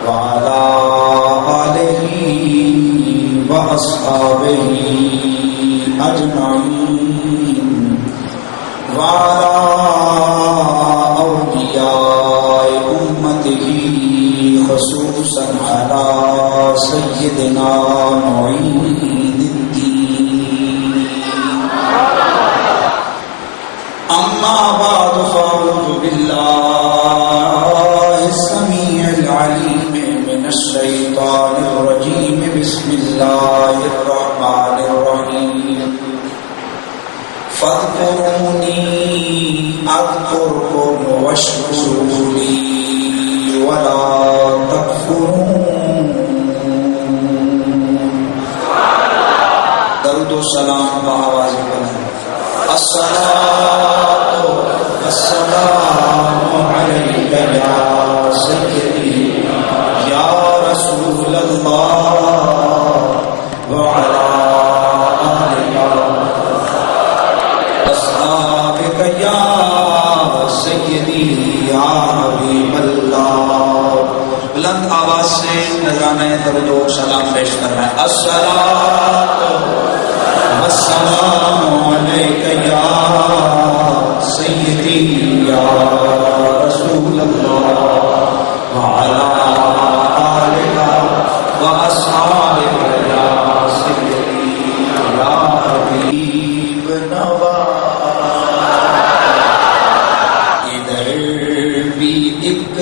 وعلى آله وأصحابه أجمعين وعلى أولياء أمته خصوصا على سيدنا معين الدين. أما بعد فأعوذ بالله السميع العليم من الشيطان الرجيم. بسم الله الرحمن الرحيم. فاذكروني أذكركم واشكروا لي ولا تكفرون. درود و سلام بآواز بلند. الصلاة والسلام عليك يا سيدي يا رسول الله وعلى آلك وأصحابك يا سيدي يا حبيب اللہ. بلند آواز سے نذرانہ درود و سلام پیش کر رہے ہیں. الصلاۃ والسلام علیک یا سیدی یا رسول اللہ وعلی آلک واصحابک یا سیدی یا حبیب نواز. ادھر بھی ایک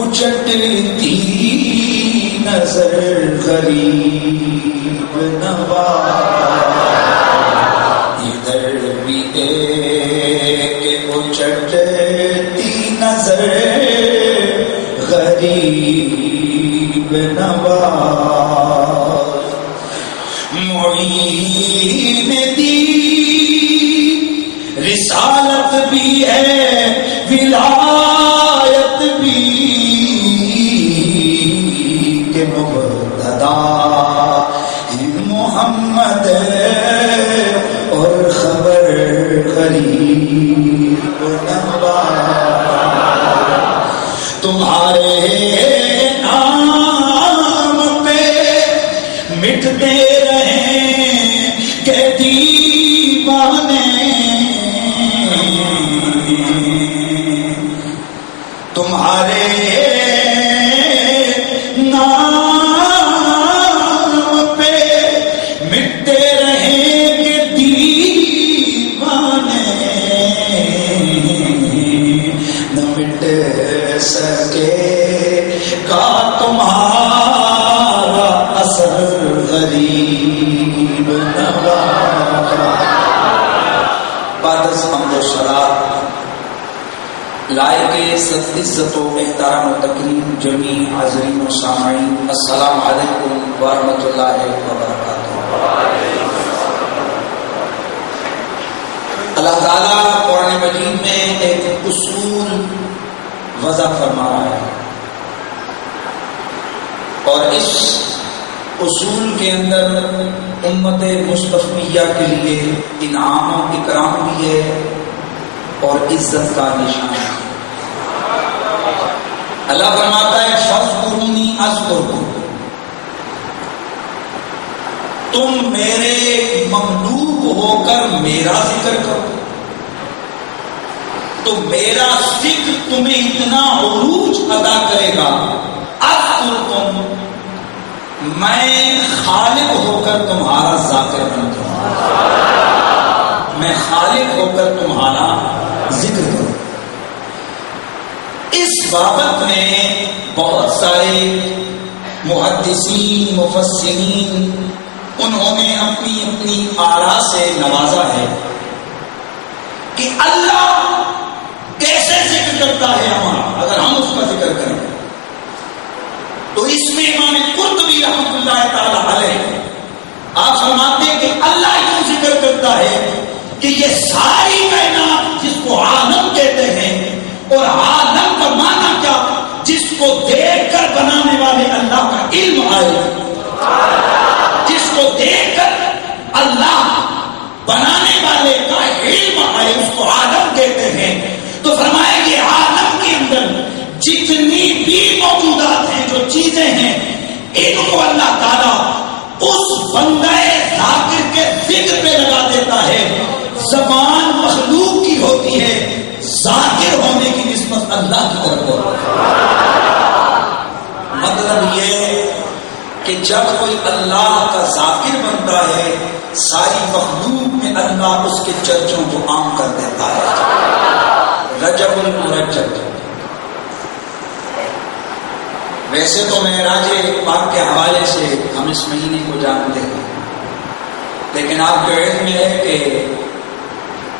اچٹتی نظر غریب نواز. ادھر بھی ایک اچٹتی نظر غریب نواز. معین دین رسالت بھی ہے ولایت بھی کہ مبتدا محمد اور خبر غریب نواز. تمہارے نام پہ مٹتے رہیں کہ دیوانے. تمہارے نام پہ مٹتے رہیں کہ دیوانے. نہ مٹ سکے گا تمہارا اثر غریب نواز. بعد از حمد و صلات لائق عزت و احترام و تکریم جمیع حاضرین و سامعین، السلام علیکم ورحمۃ اللہ وبرکاتہ. اللہ تعالیٰ قرآن مجید میں ایک اصول وضع فرما رہا ہے، اور اس اصول کے اندر امت مصطفیہ کے لیے انعام و اکرام بھی ہے اور عزت کا نشان ہے. اللہ فرماتا ہے فاذکرونی اذکرکم، تم میرے مملوک ہو کر میرا ذکر کرو تو میرا ذکر تمہیں اتنا عروج عطا کرے گا. اذکرکم، میں خالق ہو کر تمہارا ذاکر بن جاؤں، میں خالق ہو کر تمہارا ذکر کروں. اس بابت میں بہت سارے محدثین مفسرین انہوں نے اپنی اپنی آراء سے نوازا ہے کہ اللہ کیسے ذکر کرتا ہے ہمارا. اگر ہم اس کا ذکر کریں تو اس میں امام قرطبی رحمۃ اللہ تعالی علیہ آپ فرماتے ہیں کہ اللہ یوں ذکر کرتا ہے کہ یہ ساری کائنات جس کو عالم کہتے ہیں، اور عالم کا معنی کیا، جس کو دیکھ کر بنانے والے اللہ کا علم آئے، جس کو دیکھ کر اللہ بنانے والے کا علم آئے، اس کو عالم کہتے ہیں. تو فرمایا کہ عالم بندے ذاکر کے ذکر پہ لگا دیتا ہے. زبان مخلوق کی ہوتی ہے، ذاکر ہونے کی نسبت اللہ کی طرف ہوتی ہے. مطلب یہ کہ جب کوئی اللہ کا ذاکر بنتا ہے ساری مخلوق میں اللہ اس کے چرچوں کو عام کر دیتا ہے. رجب المرجب. ویسے تو معراج پاک کے حوالے سے ہم اس مہینے کو جانتے ہیں، لیکن آپ کے علم میں ہے کہ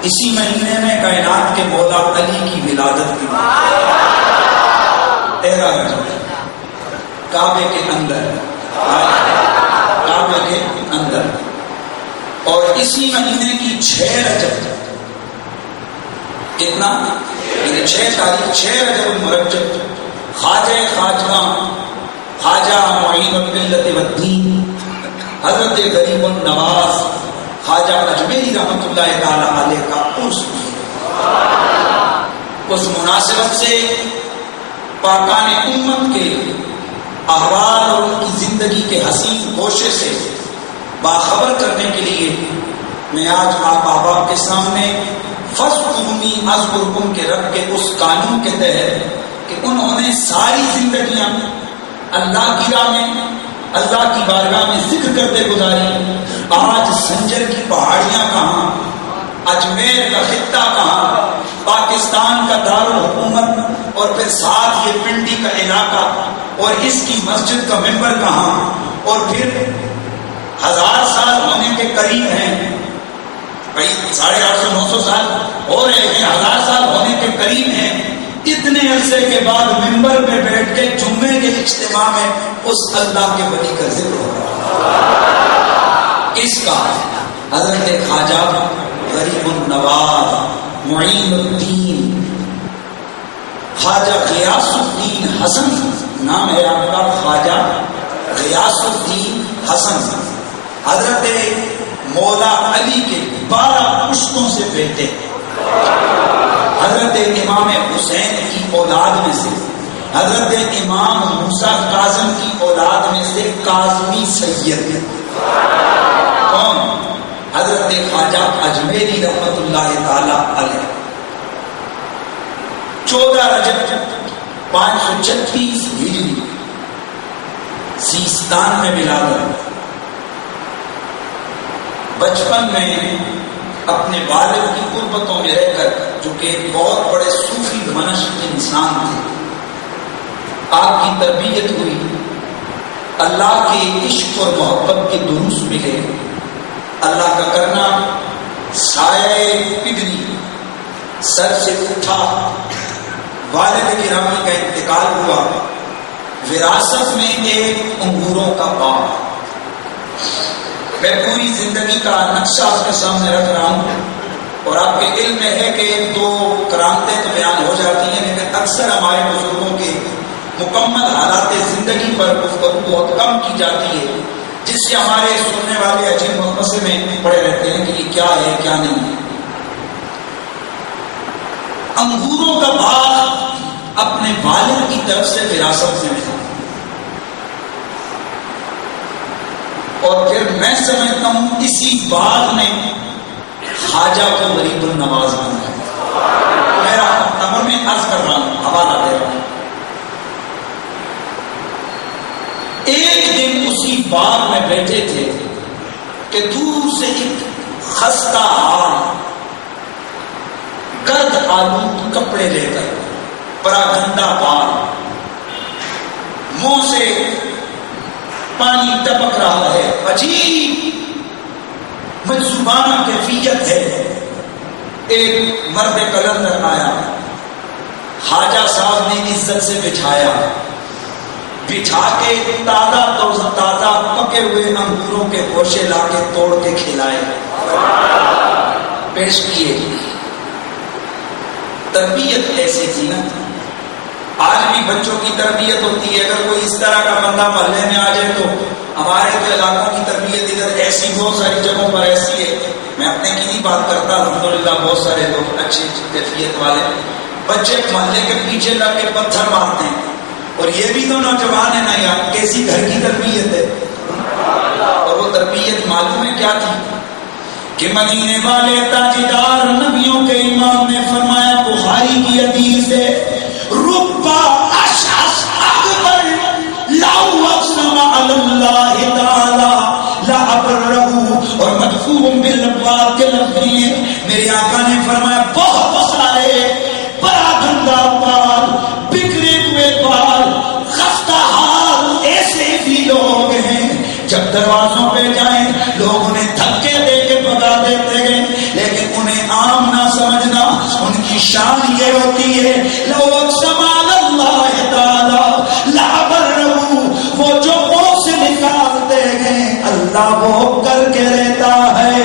اسی مہینے میں کائنات کے مولا علی کی ولادت کی 13 رجب کعبے کے اندر، کعبے کے اندر. اور اسی مہینے کی 6 رجب، کتنا؟ 6 تاریخ، 6 رجب المرجب خواجہ معین الملت والدین حضرت غریب النواز خواجہ اجمیری رحمۃ اللہ تعالی علیہ کا عرس. اس مناسبت سے پاکان امت کے احوال اور ان کی زندگی کے حسین گوشے سے باخبر کرنے کے لیے میں آج آپ احباب کے سامنے فاذکرونی اذکرکم کے رب کے اس قانون کے تحت کہ انہوں نے ساری زندگیاں اللہ کی راہ میں، اللہ کی بارگاہ میں ذکر کرتے گزاری. آج سنجر کی پہاڑیاں کہاں، اجمیر کا خطہ کہاں، پاکستان کا دارالحکومت اور پھر ساتھ یہ پنڈی کا علاقہ اور اس کی مسجد کا ممبر کہاں، اور پھر 1000 سال ہونے کے قریب ہیں، 850 900 سال ہو رہے ہیں، 1000 سال ہونے کے قریب ہیں. اتنے عرصے کے بعد ممبر پہ بیٹھ کے جمعے کے اجتماع میں اس اللہ کے ولی کا ذکر ہو رہا ہے. اس کا حضرت خواجہ غریب النواز معین الدین خواجہ غیاث الدین حسن نام ہے آپ کا، خواجہ غیاث الدین حسن حضرت مولا علی کے 12 پشتوں سے بیٹے، حضرت امام حسین کی اولاد میں سے، حضرت امام موسیٰ کاظم کی اولاد میں سے کاظمی سید. کون؟ حضرت خواجہ اجمیری رحمت اللہ تعالی علیہ. 14 رجب 536 ہجری سیستان میں ولادت. بچپن میں اپنے والد کی قربتوں میں رہ کر، جو کہ بہت بڑے صوفی منشق انسان تھے، آپ کی تربیت ہوئی، اللہ کے عشق اور محبت کے دروس ملے، اللہ کا کرنا سایہ پگھلی سر سے اٹھا، والد گرامی کا انتقال ہوا، وراثت میں ایک انگوروں کا باغ. میں پوری زندگی کا نقشہ آپ کے سامنے رکھ رہا ہوں، اور آپ کے علم میں ہے کہ 2 کرامتیں تو بیان ہو جاتی ہیں، لیکن اکثر ہمارے بزرگوں کے مکمل حالات زندگی پر گفتگو بہت کم کی جاتی ہے، جس سے ہمارے سننے والے عجیب مقصد میں پڑے رہتے ہیں کہ یہ کیا ہے کیا نہیں ہے. انگوروں کا باغ اپنے والد کی طرف سے وراثت میں ملا، اور پھر میں سمجھتا ہوں اسی باغ نے خواجہ کو غریب النواز بنایا. میرا تمام میں عرض کر رہا ہوں، حوالہ دے رہا ہوں. ایک دن اسی باغ میں بیٹھے تھے کہ دور سے ایک خستہ حال گرد آلود کپڑے لے کر، پراگندہ بال، منہ سے پانی ٹپک رہا ہے، عجیب مجذوبانہ کیفیت ہے. ایک مرد قلندر آیا، خواجہ صاحب نے عزت سے بٹھایا، بٹھا کے تازہ پکے ہوئے انگوروں کے گوشے لا کے توڑ کے کھلائے، پیش کیے. تربیت ایسی تھی نا. آج بھی بچوں کی تربیت ہوتی ہے، اگر کوئی اس طرح کا بندہ محلے میں آ جائے تو ہمارے تو علاقوں کی تربیت ادھر ایسی بہت ساری جگہوں پر ایسی ہے. میں اپنے کی نہیں بات کرتا، الحمدللہ بہت سارے لوگ اچھی کیفیت والے بچے محلے کے پیچھے لگ کے پتھر مارتے ہیں، اور یہ بھی تو نوجوان ہے نا یار، کیسی گھر کی تربیت ہے. اور وہ تربیت معلوم ہے کیا تھی کہ مدینے والے تاجدار نبیوں کے امام نے فرمایا، بخاری کی حدیث ہے، ربا اشعث اکبر لو اقسم علی اللہ تعالی لابرہ، اور مدفوع بالابواب کے لفظ ہیں، میرے آقا نے فرمایا بہت سارے بڑا گندا بال، بکھرے ہوئے بال، خستہ حال ایسے بھی لوگ ہیں، جب دروازوں پہ جائیں لوگ انہیں دھکے دے کے بھگا دیتے ہیں، لیکن انہیں عام نہ سمجھنا، ان کی شان یہ ہوتی ہے لو اقسم علی اللہ تعالی لابرہ، وہ جو منہ سے نکالتے ہیں اللہ وہ کر کے رہتا ہے۔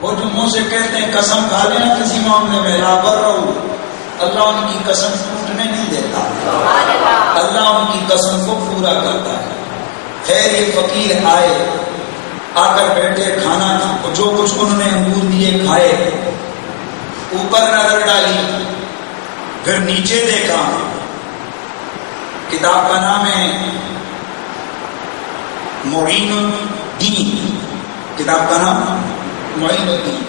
وہ جو منہ سے کہتے ہیں قسم کھا لینا کسی معاملے میں، لابرہ، اللہ ان کی قسم ٹوٹنے نہیں دیتا، اللہ ان کی قسم کو پورا کرتا ہے۔ خیر یہ فقیر آئے، آ کر بیٹھے، کھانا جو کچھ انہوں نے انگور دیے کھائے، اوپر نظر ڈالی، پھر نیچے دیکھا، کتاب کا نام ہے معین الدین، کتاب کا نام معین الدین،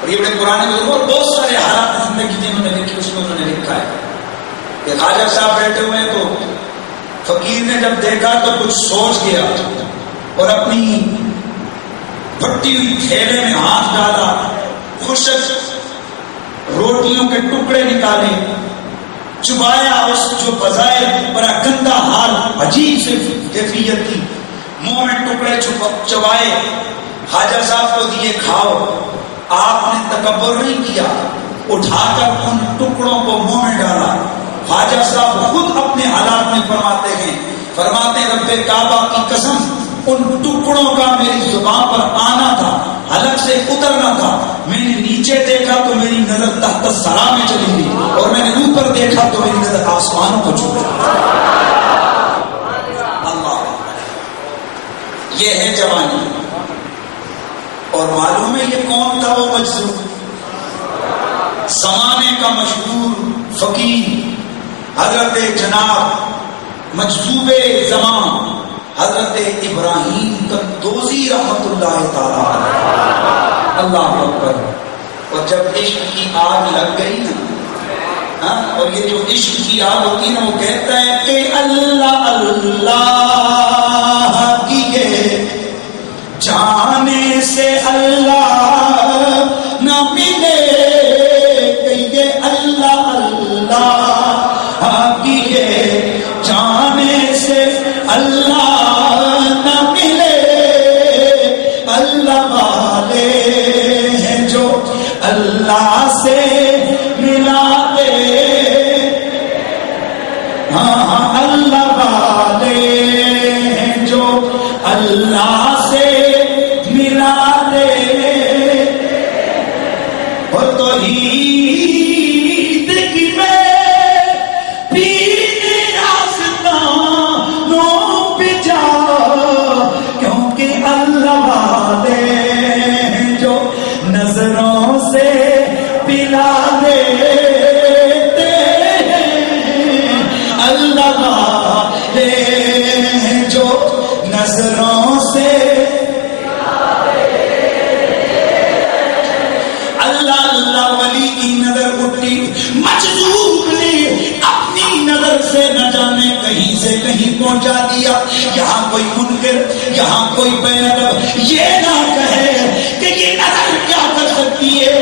اور یہ بڑے پرانے بزرگ اور بہت سارے حالات زندگی جنہوں نے لکھی اس میں انہوں نے لکھا ہے کہ خواجہ صاحب بیٹھے ہوئے تو فقیر نے جب دیکھا تو کچھ سوچ گیا اور اپنی پھٹی ہوئی تھیلے میں ہاتھ ڈالا، خشک روٹیوں کے ٹکڑے نکالے، چبایا، اس جو بظاہر بڑا گندا حال، عجیب سے کیفیت تھی، منہ میں ٹکڑے چبائے، خواجہ صاحب کو دیے کھاؤ۔ آپ نے تکبر نہیں کیا، اٹھا کر ان ٹکڑوں کو منہ میں ڈالا۔ خواجہ صاحب خود اپنے حالات میں فرماتے ہیں، فرماتے رب کعبہ کی قسم ان ٹکڑوں کا میری زبان پر آنا تھا، حلق سے اترنا تھا، میں نے نیچے دیکھا تو میری نظر تحت الثری میں چلی گئی، اور میں نے اوپر دیکھا تو میری نظر آسمانوں کو چھو گئی۔ اللہ، یہ ہے جوانی۔ اور معلوم ہے یہ کون تھا وہ مجذوب؟ زمانے کا مشہور فقیر حضرت جناب مجذوب زمان حضرت ابراہیم قندوزی رحمت اللہ تعالی، اللہ اکبر۔ اور جب عشق کی آگ لگ گئی نا، اور یہ جو عشق کی آگ ہوتی نا، وہ کہتا ہے کہ اللہ اللہ کیے جانے سے اللہ نہ ملے، کہ یہ اللہ اللہ کیے جانے سے اللہ نہ ملے، اللہ والے ہیں جو اللہ سے ملا دے، ہاں اللہ والے ہیں جو اللہ سے ملا دے، اور تو عید کی میں پینے آستانوں پہ جا، کیونکہ اللہ والے ہیں جو نظروں سے پلا دیتے ہیں، اللہ والے ہیں جو نظروں سے اللہ اللہ ولی کی نظر اٹھی، مجذوب نے اپنی نظر سے نہ جانے کہیں سے کہیں پہنچا دیا۔ یہاں کوئی منکر، یہاں کوئی بے ادب یہ نہ کہے کہ یہ نظر کیا کر سکتی ہے۔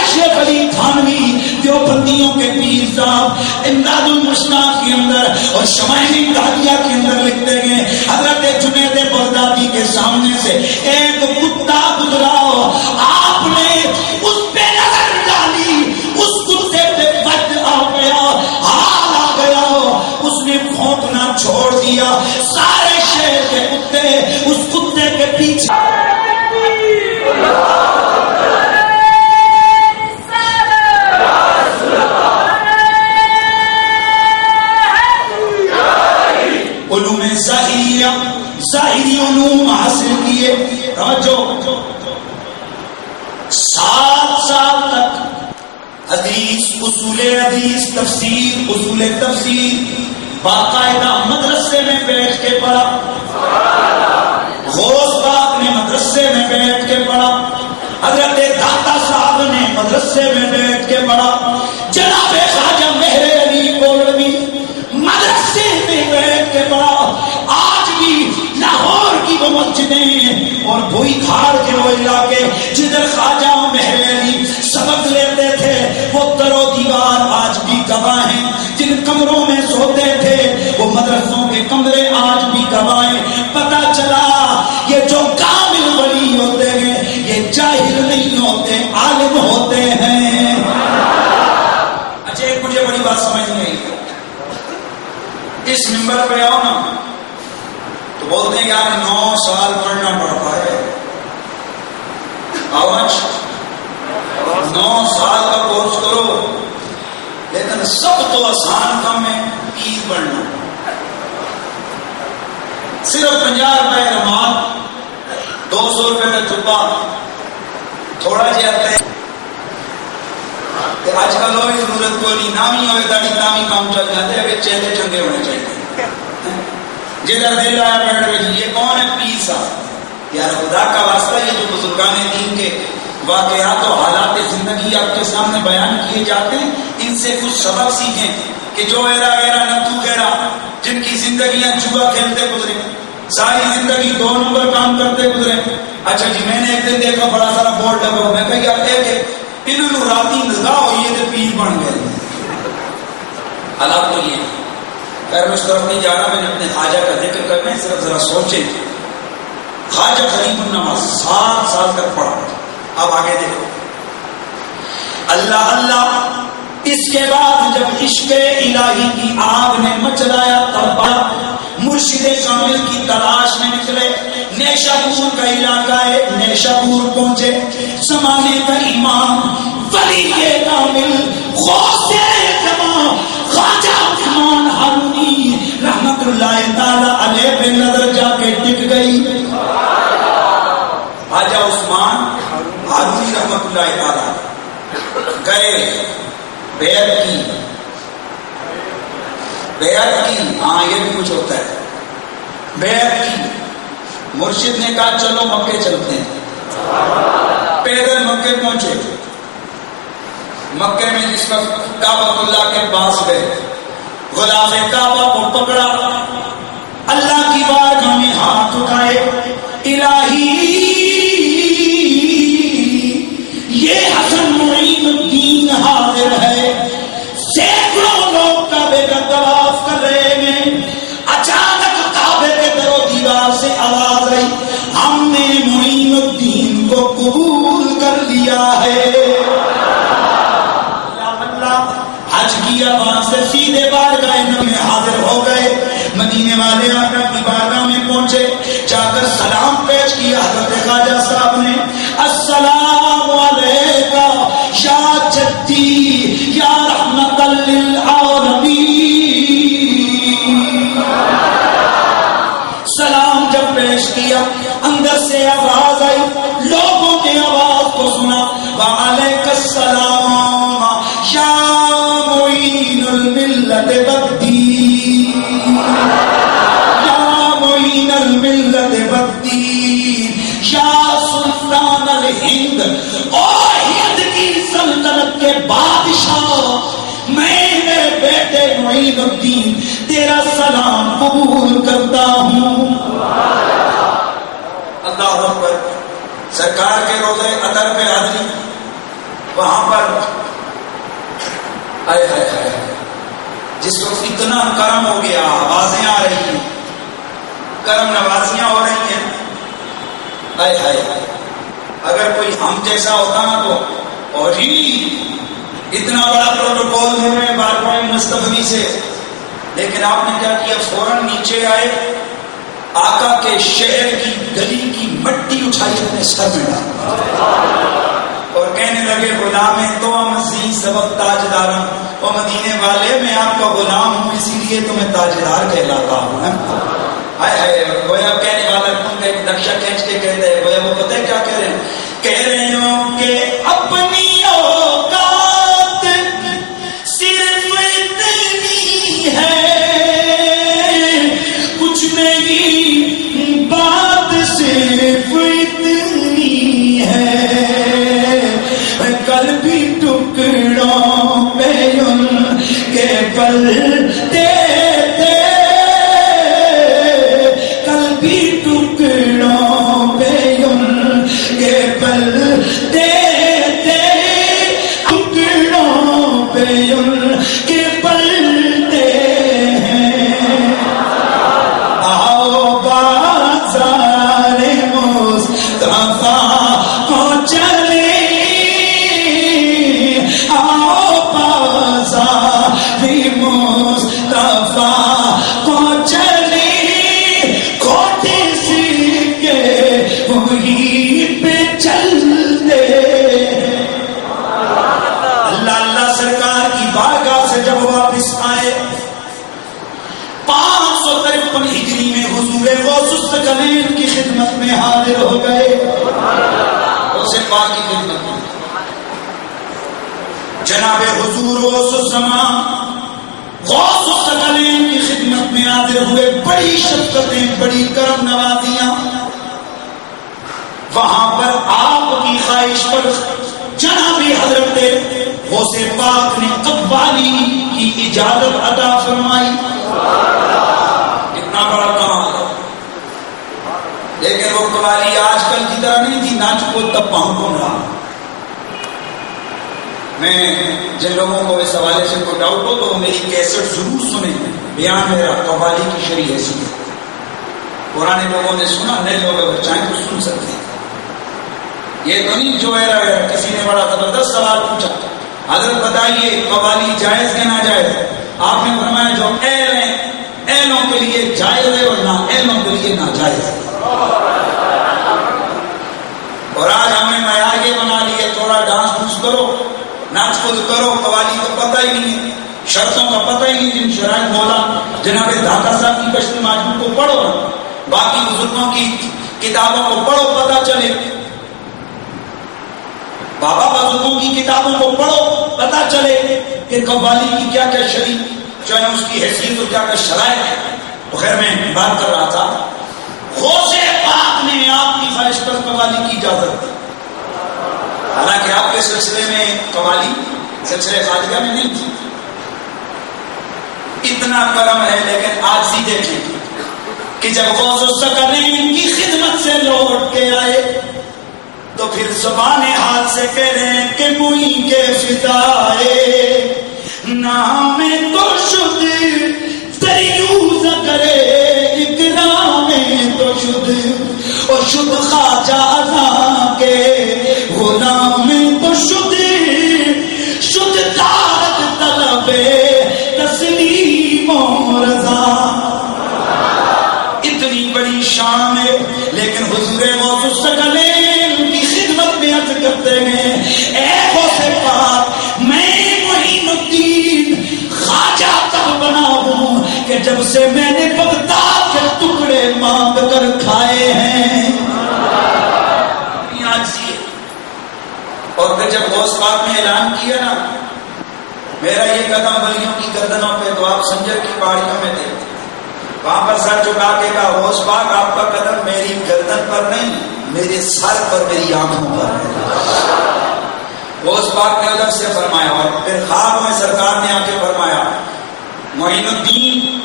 اشرف علی تھانوی دیوبندیوں کے پیر صاحب امداد المشتاق کے اندر اور شمائل امدادیہ کے اندر لکھتے گئے، حضرت جنید بغدادی کے سامنے سے ایک کتا گزرا، آپ نے اس پہ نظر ڈالی، اس کتے پہ بد آ گیا، حال آ گیا، اس نے بھونکنا چھوڑ دیا، سارے شہر کے کتے اس کتے کے پیچھے۔ علوم ظاہری علوم حاصل کیے، جو 7 سال تک حدیث، اصول حدیث، تفسیر، اصول تفسیر، باقاعدہ مدرسے میں بیٹھ کے پڑھا، غوث پاک نے مدرسے میں بیٹھ کے پڑھا، حضرت داتا صاحب نے مدرسے میں بیٹھ کے پڑھا، جناب خواجہ مہر علی گولوی مدرسے میں بیٹھ کے پڑھا۔ آج بھی لاہور کی وہ مسجدیں اور بھوئی کھاڑ کے وہ علاقے جدھر خواجہ مہر علی سبق لیتے تھے، وہ در و دیوار آج بھی گواہ ہیں۔ جن کمروں میں سوتے تھے وہ مدرسوں کے کمرے آج بھی گواہ ہیں۔ پتہ چلا یہ جو کامل ولی ہوتے ہیں یہ جاہل نہیں ہوتے، عالم ہوتے ہیں۔ اچھا ایک مجھے بڑی بات سمجھ نہیں آئی، اس ممبر پہ آؤ نا تو بولتے ہیں یار 9 سال پڑھنا پڑتا ہے، 9 سال کا کورس کرو، لیکن سب تو آسان کام ہے پیر بننا۔ صرف 50 روپے نماز، 200 روپے کا جبا، تھوڑا جہا ہے۔ آج کل ہوئی ضرورت کو نہیں، نامی ہوئے داڑھی نامی کام چل جاتے ہیں، چہرے چنگے ہونے چاہیے۔ جدھر دل آیا بیٹھ گئے یہ کون ہے؟ پیر صاحب۔ یار خدا کا واسطہ یہ جو بزرگان دین کے واقعات و حالات زندگی آپ کے سامنے بیان کیے جاتے ہیں، ان سے کچھ سبق سیکھیں کہ جو ایرا نتو گیرا جن کی زندگیاں جوا کھیلتے گزرے، ساری زندگی 2 نمبر کام کرتے گزرے۔ اچھا جی میں نے ایک دن دیکھا بڑا سارا بورڈ لگا، میں کہا یار انہوں نے راتی نگاہ ہوئی ہے تو پیر بن گئے۔ حالات تو یہ خیر میں اس طرف نہیں جا رہا، میں نے اپنے خواجہ کا ذکر کرنا ہے، صرف ذرا سوچیں۔ خواجہ غریب النواز 7 سال تک پڑھا، اب آگے دیکھو اللہ اللہ۔ اس کے بعد جب عشق الہی کی آگ نے مچلایا تب مرشد کامل کی تلاش میں نکلے۔ نیشاپور کا علاقہ ہے، نیشاپور پہنچے، زمانے کا امام ولی کامل غوث اعظم خواجہ عثمان ہارونی رحمت اللہ تعالی علیہ پہ نظر جا کے ٹک گئی۔ خواجہ عثمان ہارونی رحمت اللہ تعالی گئے، بیعت کی، ہاں یہ بھی کچھ ہوتا ہے، بیعت کی۔ مرشد نے کہا چلو مکے چلتے ہیں، پیدل مکے پہنچے۔ مکے میں جس وقت کعبۃ اللہ کے پاس گئے، غلاف کعبہ کو پکڑا، اللہ کی بارگاہ میں ہاتھ اٹھائے، الہی یہ حسن معین الدین حاضر ہے۔ سینکڑوں لوگ کعبے کا طواف کر رہے ہیں، اچانک کعبے کے در و دیوار سے آواز آئی، ہم نے معین الدین کو قبول کر لیا ہے۔ حج کیا، وہاں سے سیدھے بارگاہ نبی میں حاضر ہو گئے۔ مدینے والے آقا کی بارگاہ میں پہنچے، جا کر سلام پیش کیا حضرت خواجہ صاحب نے، السلام علیکہ یا جدی یا رحمت للعالمین۔ سلام جب پیش کیا اندر سے آواز آئی، لوگوں نے آواز کو سنا، وعلیک السلام یا معین الملت بدی، یا معین الملت بدی، یا سلطان الہند، اور ہند کی سلطنت کے بادشاہ، میں میرے بیٹے معین الدین تیرا سلام قبول کرتا ہوں۔ اللہ اکبر۔ سرکار کے روزے اطہر پہ حاضری، وہاں پر آئے ہائے ہائے، جس وقت اتنا کرم ہو گیا، آوازیں آ رہی ہیں، کرم نوازیاں ہو رہی ہیں، آئے ہائے ہائے۔ اگر کوئی ہم جیسا ہوتا نا تو اور ہی اتنا بڑا پروٹوکول دے رہے ہیں بارگاہ مصطفی سے، لیکن آپ نے کیا کیا؟ فوراً نیچے آئے، آقا کے شہر کی گلی کی مٹی اٹھائی اپنے سر میں ڈالی اور کہنے لگے غلام تو مسیح سبق تاجدار، اور مدینے والے میں آپ کا غلام ہوں اسی لیے تو میں تاجدار کہلاتا ہوں۔ ہائے ہائے، گویا کہنے والا کون کا ایک نقشہ کھینچ کے کہتے ہیں، گویا وہ پتہ ہے کیا کہہ رہے ہیں؟ کہہ رہے ہوں کہ اپنی اوقات صرف اتنی ہے پہ ان کے پلتے ہیں، آؤ بازار مصطفیٰ کو چلے، آؤ بازار مصطفیٰ کو چلے، کھوٹے سکے وہی پہ چلتے ہیں۔ اللہ اللہ سرکار کی بارگاہ سے جب واپس آئے 553 ہجری میں حضور غوث الثقلین کی خدمت میں حاضر ہو گئے، اسے پاک کی خدمت میں جناب حضور غوث الزمان غوث الثقلین کی خدمت میں حاضر ہوئے، بڑی شفقتیں، بڑی کرم نوازیاں۔ وہاں پر آپ کی خواہش پر جناب حضرت غوث پاک نے قوالی کی اجازت عطا فرمائی۔ اتنا بڑا کمال ہے، لیکن وہ قوالی آج کل کی طرح نہیں تھی، ناچ کو تب پہنچ رہا۔ میں جن لوگوں کو اس حوالے سے کوئی ڈاؤٹ ہو تو میری کیسٹ ضرور سنیں، بیان میرا قوالی کی شرعی حیثیت، پرانے لوگوں نے سنا، نئے لوگ اگر چاہیں تو سن سکتے ہیں۔ یہ تو نہیں جو ہے کسی نے بڑا زبردست سوال پوچھا، حضرت بتائیے قوالی جائز ہے ناجائز؟ آپ نے فرمایا جو اہل ہیں اہلوں کے لیے جائز ہے اور نا اہلوں کے لیے ناجائز ہے۔ اور آج ہم نے معیار یہ بنا لیے تھوڑا ڈانس ڈوس کرو، ناچ کود کرو، قوالی کا پتہ ہی نہیں ہے، شرطوں کا پتہ ہی نہیں، جن شرائط مولا جناب داتا صاحب کی کشف ماجد کو پڑھو، باقی بزرگوں کی کتابوں کو پڑھو، پتہ چلے، بابا بزرگوں کی کتابوں کو پڑھو، پتہ چلے کہ قوالی کی کیا کیا شرعی جو ہے اس کی حیثیت اور کیا کیا شرائط ہے۔ تو خیر میں بات کر رہا تھا، غوث پاک نے آپ کی خواہش پر قوالی کی اجازت دی، حالانکہ آپ کے سلسلے میں قوالی سلسلے خواجہ میں نہیں تھی۔ اتنا کرم ہے، لیکن آج ہی دیکھیں کہ جب غوث الثقلین کی خدمت سے لوٹ کے آئے تو پھر زبان حال سے کہہ رہے ہیں کہ موئی کے فدائے نام تو شد دریوز کرے، اکرام تو شد اور شد خواجہ ازاں کے غلام تو شد شد دارت طلب تسلیم و رضا۔ اتنی بڑی شان ہے، لیکن حضور غوث الثقلین کی خدمت میں عرض کرتے ہیں، اے غوث پاک میں معین الدین خواجہ تب بنا ہوں کہ جب سے میں نے بغداد کے ٹکڑے مانگ کر کھائے ہیں۔ اور پھر جب غوث پاک نے اعلان کیا نا میرا یہ قدم ولیوں کی گردنوں پہ، تو آپ سنجر کی پہاڑیوں میں تھے، وہاں پر سر چکا کے کہا غوث پاک آپ کا قدم میری گردن پر نہیں، میرے سر پر، میری آنکھوں پر ہے۔ غوث پاک نے ادھر سے فرمایا، اور پھر خواب میں سرکار نے آ کے فرمایا معین الدین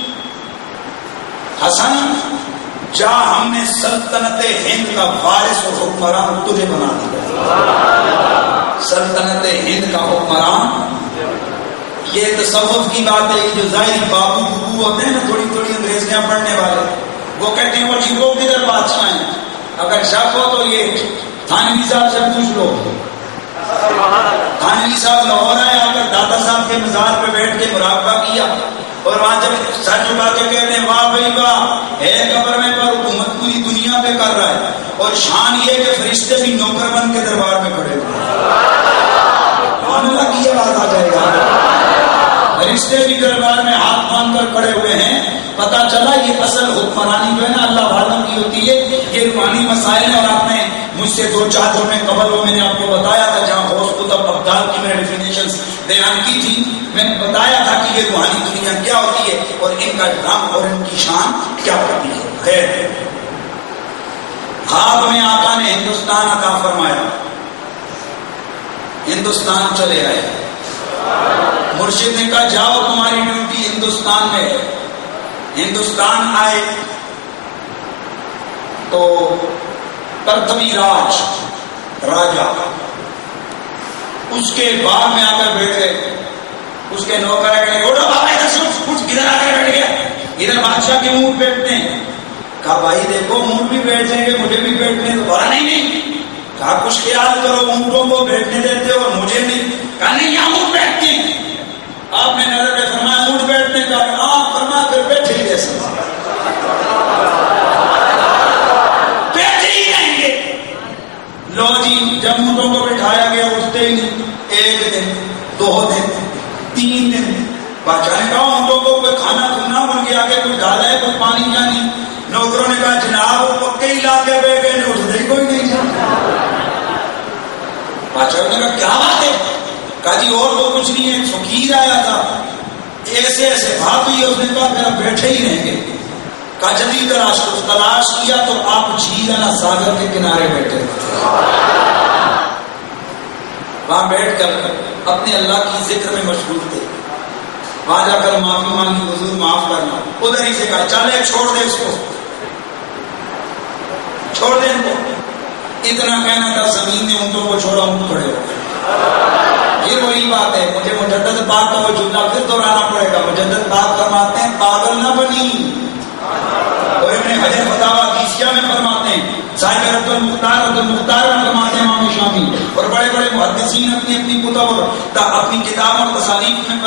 حسن جا، ہم نے سلطنت ہند کا وارث اور حکمران تجھے بنا دیا۔ سلطنت ہند کا حکمران، یہ تصوف کی بات ہے، جو ظاہری بابو ببو ہوتے ہیں نا تھوڑی تھوڑی انگریزیاں پڑھنے والے، وہ کہتے ہیں وہ جی وہ کدھر بادشاہ ہیں، اگر شک ہو تو یہ تھانوی صاحب سے پوچھ لو۔ تھانوی صاحب لاہور آئے، آ کر داتا صاحب کے مزار پہ بیٹھ کے مراقبہ کیا، اور وہاں جب سر جھکا کے کہتے ہیں واہ بھائی واہ، ہے قبر میں پر حکومت پوری دنیا پہ کر رہا ہے، اور شان یہ کہ فرشتے بھی نوکر بن کے دربار میں کھڑے ہوئے اللہ کی آواز آ جائے گا، فرشتے بھی دربار میں ہاتھ باندھ کر کھڑے ہوئے ہیں۔ پتا چلا یہ اصل حکمرانی جو ہے نا اللہ والوں کی ہوتی ہے، یہ روحانی مسائل ہیں۔ اور آپ نے مجھ سے 2-4 دنوں میں قبل وہ میں نے آپ کو بتایا تھا، جہاں غوث قطب ابدال کی میں نے ڈیفینیشنز بیان کی تھی، میں نے بتایا تھا کہ یہ روحانی دنیا کیا ہوتی ہے اور ان کا ڈرام اور ان کی شان کیا ہوتی ہے۔ خیر، خواب میں آقا نے ہندوستان عطا فرمایا، ہندوستان چلے آئے، مرشد نے کہا جاؤ تمہاری ڈیوٹی ہندوستان میں۔ ہندوستان آئے تو پرتھوی راج راجا اس کے بعد میں آ کر بیٹھے، بادشاہ کے اونٹ بیٹھتے ہیں. کہا بھائی دیکھو اونٹ بھی بیٹھ جائیں گے, مجھے بھی بیٹھنے دو. بولا نہیں. کہا کچھ خیال کرو, اونٹوں کو بیٹھنے دیتے ہو اور مجھے نہیں. کہا نہیں یہاں اونٹ بیٹھتے ہیں. آپ نے نظر میں فرمایا اونٹ بیٹھتے ہیں. کہا ہاں فرمایا پھر بیٹھے ہی ایسے بیٹھے ہی رہیں گے. لو جی جب اونٹوں کو بٹھایا گیا اٹھتے ہی نہیں. 1 دن 2 دن 3 دن. بادشاہ نے کہا اونٹوں کو کوئی کھانا کھانا ان کے آگے کوئی ڈالا ہے, کوئی پانی کا نہیں. نوکروں نے کہا جناب وہ پکے ہی لا کے بہ گئے, اٹھتے ہی کوئی نہیں. بادشاہ نے کہا کیا بات ہے؟ کہا جی اور تو کچھ نہیں ہے, فقیر آیا تھا ایسے ایسے بات ہوئی. اس نے کہا پھر بیٹھے ہی رہیں گے. کہا جلدی تلاش کیا تو آپ جھیل نا ساگر کے کنارے بیٹھے. وہاں بیٹھ کر اپنے اللہ کی ذکر میں مشغول تھے. وہاں جا کر معافی مانگی, حضور معاف کرنا. ادھر ہی سے کہا چلے چھوڑ دے اس کو, چھوڑ دے ان کو. اتنا کہنا تھا زمین نے اونٹوں کو چھوڑا, اونٹ کھڑے ہو گئے. یہ وہی بات ہے, مجھے مجدد پاک کا وہ جملہ پھر دہرانا پڑے گا. مجدد پاک فرماتے ہیں پاگل نہ بنی. اور ابن حجر فتاوی حدیثیہ میں فرماتے ہیں, صاحب عبد المختار میں فرماتے ہیں امام شافعی, اور بڑے بڑے محدثین اپنی اپنی کتب اپنی کتاب اور تصانیف میں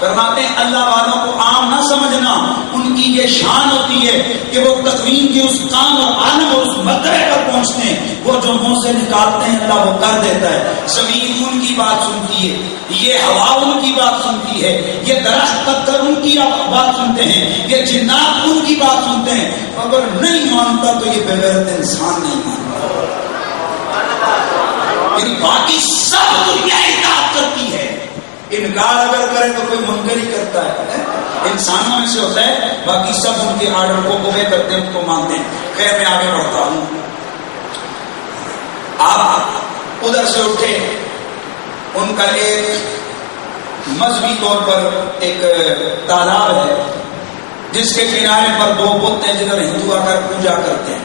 فرماتے ہیں اللہ والوں کو عام نہ سمجھنا. ان کی یہ شان ہوتی ہے کہ وہ تکوین کے اس کام اور عالم اور اس مرتبے پر پہنچتے ہیں. وہ جو منہ سے نکالتے ہیں اللہ وہ کر دیتا ہے. زمین ان کی بات سنتی ہے, یہ ہوا ان کی بات سنتی ہے, یہ درخت پتھر ان کی بات سنتے ہیں, یہ جنات ان کی بات سنتے ہیں. اگر نہیں مانتا تو یہ بغیرت انسان نہیں مانتا. یعنی باقی سب دنیا اطاعت کرتی ہے, انکار اگر کرے تو کوئی منکر ہی کرتا ہے. انسانوں میں سے ہوتا ہے, باقی سب ان کے آرڈر کو قبول کرتے ہیں, ان کو مانتے ہیں. خیر میں آگے بڑھتا ہوں. آپ ادھر سے اٹھے, ان کا ایک مذہبی طور پر ایک تالاب ہے جس کے کنارے پر 2 بت ہیں جدھر ہندو آ کر پوجا کرتے ہیں.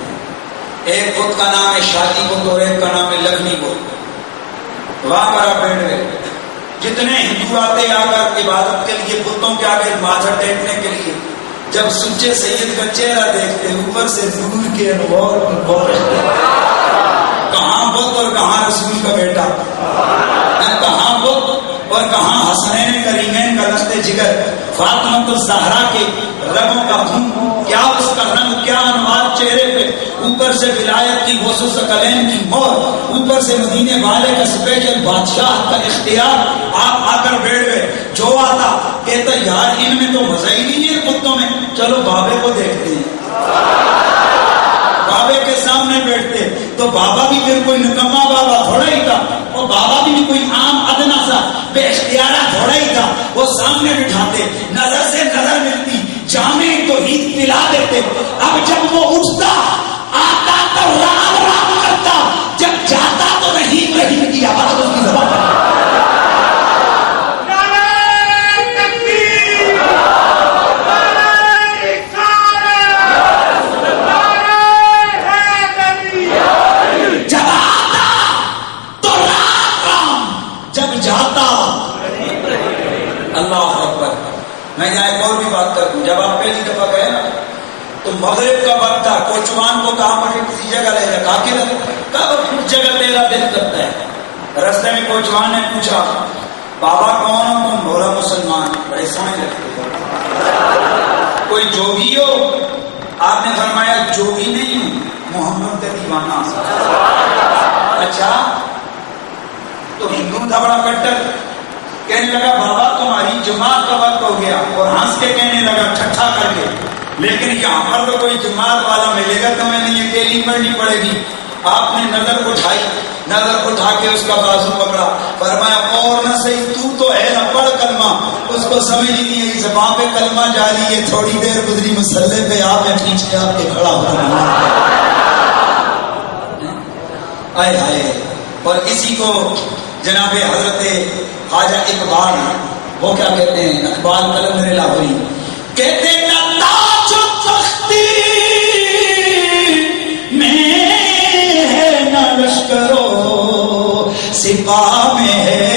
ایک بت کا نام ہے شادی بت اور ایک کا نام ہے لکھنی بت. وہاں پر آپ بیٹھ گئے. جتنے ہندو آتے آ کر عبادت کے لیے بتوں کے آگے ماتھا ٹیکنے کے لیے, جب سچے سید کا چہرہ دیکھتے اوپر سے نور کے انوار کہاں بت اور کہاں رسول کا بیٹا, کہاں بت اور کہاں حسنین کریمین کا لشت جگر, فاطمہ الزہرا کے رگوں کا خون, کیا اس کا رنگ, کیا انوار چہرے پہ, اوپر سے ولایت کی غصص کلین کی مور, اوپر سے مدینے والے کا اسپیشل بادشاہ کا اختیار. آپ آ کر بیٹھ گئے. جو آتا کہتا یار ان میں تو مزہ ہی نہیں ہے کتوں میں, چلو بابے کو دیکھتے ہیں. بابے کے سامنے بیٹھتے تو بابا بھی پھر کوئی نکما بابا تھوڑا ہی تھا, اور بابا بھی کوئی عام ادنا سا بے اختیارہ تھوڑا ہی تھا. وہ سامنے بٹھاتے, نظر سے نظر ملتی, جامع توحید پلا دیتے. اب جب وہ اٹھتا آتا تو رام رام کرتا, جب جاتا تو رحیم رحیم کی آواز اس کی زبان پر. میں یہاں ایک اور بھی بات کر دوں. جب آپ پہلی دفعہ گئے نا تو مغرب کا وقت تھا, کوچوان کو کہا مجھے کسی جگہ لے جا, کہا کس جگہ تیرا دل کرتا ہے. رستے میں کوچوان نے پوچھا بابا کون ہو تم؟ بولا مسلمان. بڑے سونے لگتے, کوئی جوگی ہو؟ آپ نے فرمایا جوگی نہیں ہوں, محمد کا دیوانہ. اچھا تو ہندو تھا بڑا کٹر. کہنے لگا بابا تمہاری جماعت کا وقت ہو گیا, اور ہنس کے کہنے لگا ٹھٹھا کر کے, لیکن یہاں پر تو کوئی جماعت والا ملے گا, تمہیں نہیں اکیلی پڑھنی پڑے گی. آپ نے نظر اٹھائی, نظر اٹھا کے اس کا بازو پکڑا, فرمایا اور نہ صحیح تو ہے نہ پڑھ کلمہ. اس کو سمجھ ہی نہیں آئی, زبان پہ کلمہ جاری ہے. تھوڑی دیر گزری مسلے پہ آپ ہے پیچھے آپ کے کھڑا ہوا. آئے ہائے. اور اسی کو جناب حضرت خواجہ اقبال, وہ کیا کہتے ہیں, اقبال قلندر لاہوری کہتے ہیں نہ تاج و تختی میں ہے نہ لشکر و سپاہ میں ہے,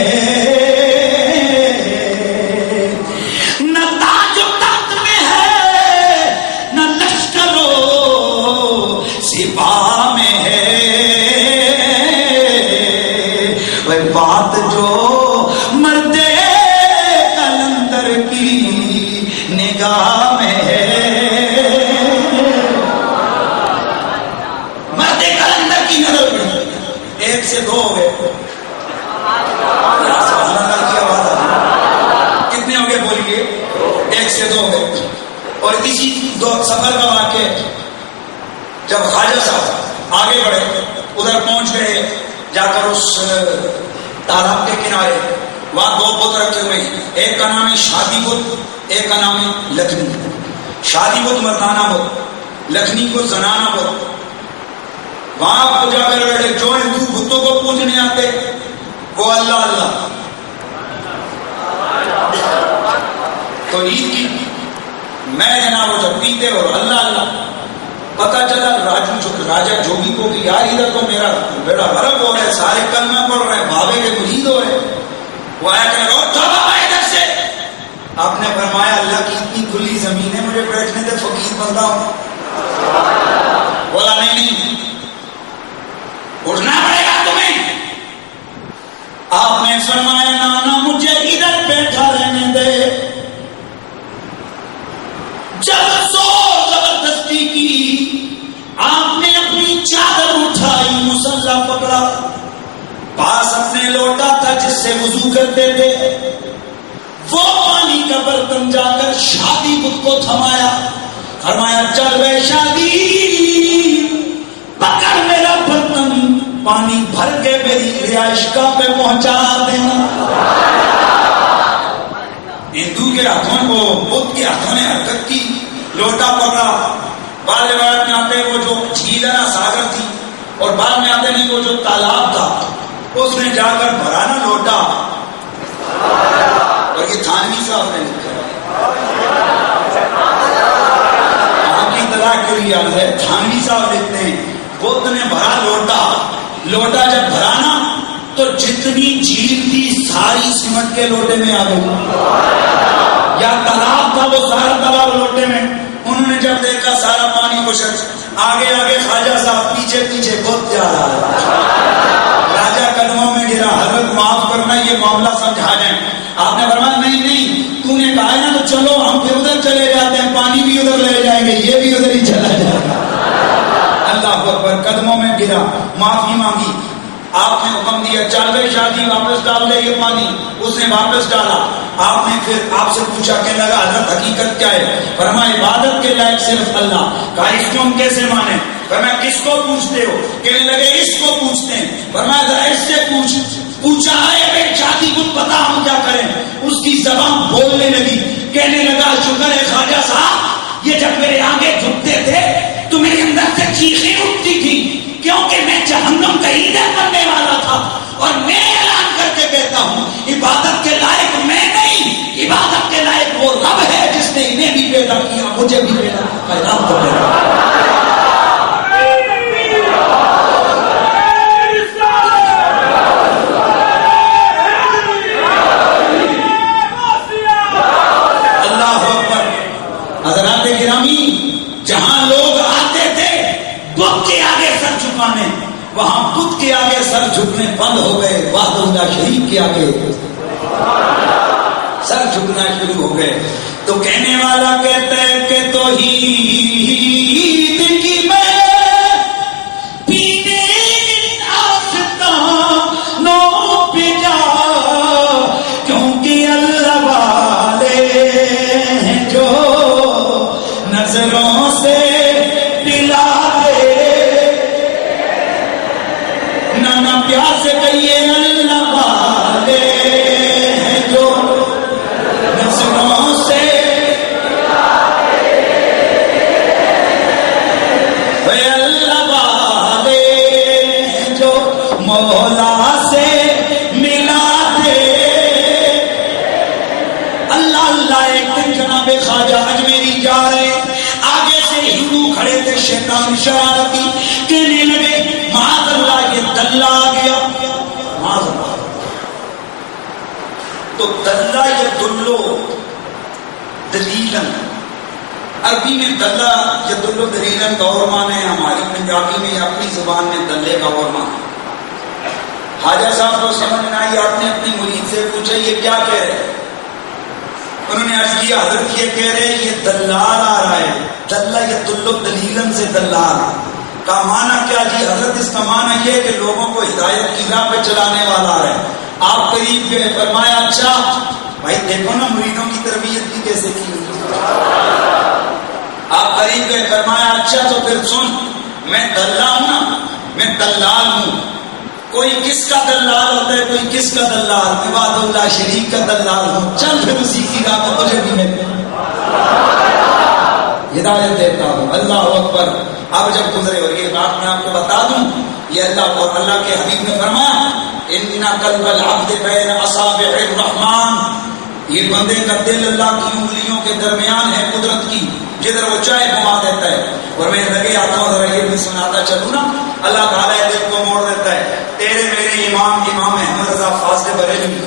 نہ تاج و تخت میں ہے سے دو گئے. اور اسی سفر کا واقعہ جب خواجہ صاحب آگے بڑھے ادھر پہنچ گئے جا کر اس تالاب کے کنارے وہاں دو بت رکھے ہوئے ہیں. ایک کا نام ہے شادی بت، ایک کا نام ہے لکھنی. شادی بت مردانہ بت، لکھنی کو زنانہ بت. وہاں کو جا کر بیٹھے جو ہندو بتوں کو پوجنے آتے وہ اللہ اللہ. تو عید کی میں جناب وہ جب پیتے اور اللہ اللہ پتا چلا راجا جوگی کو کہ یار ادھر تو میرا بیڑا غرق ہو رہا ہے، سارے کلمہ پڑھ رہے ہیں، بابے کے مرید ہو رہے ہیں. وہ آیا کہ ادھر سے. آپ نے فرمایا اللہ کی اتنی کھلی زمین ہے مجھے بیٹھنے دے، فقیر بندہ ہوں. بولا نہیں اٹھنا پڑے گا تمہیں. آپ نے فرمایا نانا مجھے ادھر بیٹھا رہنے دے. جب زور زبردستی کی آپ نے اپنی چادر اٹھائی، مصلا پکڑا، پاس اپنے لوٹا تھا جس سے وضو کرتے تھے، وہ پانی کا برتن جا کر شادی بت کو تھمایا. فرمایا چل بے شادی پکڑ میرا برتن، پانی بھر کے میری رہائش گاہ پہ پہنچا دینا. ہندو کے ہاتھوں کو بدھ کے ہاتھوں نے حرکت کی، لوٹا پکڑا. بعد روایت میں آتے وہ جو جھیل ہے نا ساگر تھی، اور بعد میں آتے نہیں وہ جو تالاب تھا اس نے جا کر بھرا نا لوٹا. اور یہ تھانوی صاحب نے لکھا آپ کی اطلاع کے لیے ہے، تھانوی صاحب لکھتے ہیں بدھ نے بھرا لوٹا. لوٹا جب بھرا نا تو جتنی جھیل تھی ساری سمٹ کے لوٹے میں آ گئی. یا تالاب تھا وہ سارا تالاب لوٹے میں. انہوں نے جب دیکھا سارا پانی خشک، آگے آگے خواجہ صاحب پیچھے پیچھے بہت جا رہا ہے. راجا قدموں میں گرا، حضرت معاف کرنا یہ معاملہ سمجھا جائیں. آپ نے فرمایا نہیں تو نے کہا ہے نا تو چلو ہم پھر ادھر چلے جاتے ہیں، پانی بھی ادھر لے جائیں گے، یہ بھی ادھر ہی چلا جائے گا. اللہ اکبر. قدموں میں گرا، معافی مانگی. آپ نے حکم دیا چل گئے شادی واپس ڈال دے یہ پانی. اس نے واپس ڈالا. آپ نے پھر آپ سے پوچھا کہ لگا حضرت حقیقت کیا ہے؟ فرمایا عبادت کے لائق صرف اللہ. کہا اس کو ہم کیسے مانیں؟ فرمایا کس کو پوچھتے ہو؟ کہنے لگے اس کو پوچھتے ہیں. فرمایا ذرا اس سے پوچھا ہے بے شادی کو پتا ہم کیا کریں؟ اس کی زبان بولنے لگی، کہنے لگا شکر ہے خواجہ صاحب یہ جب میرے آگے جھکتے تھے تو میرے اندر سے چیخیں اٹھتی تھی، کیونکہ میں جہنم کا ایندھن بننے والا تھا. اور میں اعلان کر کے کہتا ہوں عبادت کے لائق میں نہیں، عبادت کے لائق وہ رب ہے جس نے انہیں بھی پیدا کیا، مجھے بھی پیدا کیا. رب کو پیدا اللہ اکبر. حضرات گرامی، جہاں لوگ آتے تھے بت کے آگے سر جھکانے، وہاں بت کے آگے سر جھکنے بند ہو گئے، وحدہ لا شریک کے آگے سر جھکنا شروع ہو گئے. تو کہنے والا کہتا ہے کہ توحید کی میں پینے آستانوں پہ جا، کیونکہ اللہ والے ہیں جو نظروں سے پلا نہ پیار سے کہیے اللہ والے ہیں جو نظروں سے اللہ والے ہیں جو مولا سے ملاتے. اللہ اللہ. ایک دن جناب خواجہ اجمیری جا رہے، آگے سے ہندو کھڑے تھے شیطان شرارتی، کہنے لگے معاذ اللہ یہ دلہ آ گیا. معاذ اللہ. تو دلہ یا دلو دلیلن، عربی میں دلہ یا دلو دلیلن کا اور معنی ہے، ہماری پنجابی میں اپنی زبان میں دلے کا اور معنی. حاجہ صاحب کو سمجھ نہ آئی، آپ نے اپنی مرید سے پوچھا یہ کیا کہہ رہے؟ انہوں نے عرض کیا حضرت یہ کہہ رہے یہ دلال آ رہا ہے. دلہ یا دلو دلیلن سے دلال کا معنی کیا جی حضرت؟ اس کا معنی یہ کہ لوگوں کو ہدایت کی راہ پہ چلانے والا ہے. آپ قریب گئے، فرمایا اچھا بھائی دیکھو نا مریدوں کی تربیت بھی کیسے کی. قریب گئے، فرمایا اچھا تو پھر سن، میں دلال ہوں نا، میں دلال ہوں. کوئی کس کا دلال ہوتا ہے، کوئی کس کا دلال، عباد اللہ شریف کا دلال ہوں. چل پھر اسی کی راہ پہ تجھے بھی میں ہدایت دیتا ہوں. اللہ اکبر. اب جب گزرے، اور یہ بات میں آپ کو بتا دوں، یہ اللہ اور اللہ کے حبیب نے فرمایا ان قلب العبد بین اصابع الرحمن، یہ بندے کا دل اللہ کی انگلیوں کے درمیان ہے قدرت کی، جدھر وہ چاہے گھما دیتا ہے. اور میں لگے آتا ہوں ذرا یہ بھی سناتا چلوں نا، اللہ تعالیٰ دل کو موڑ دیتا ہے. تیرے میرے امام احمد رضا فاضل بریلوی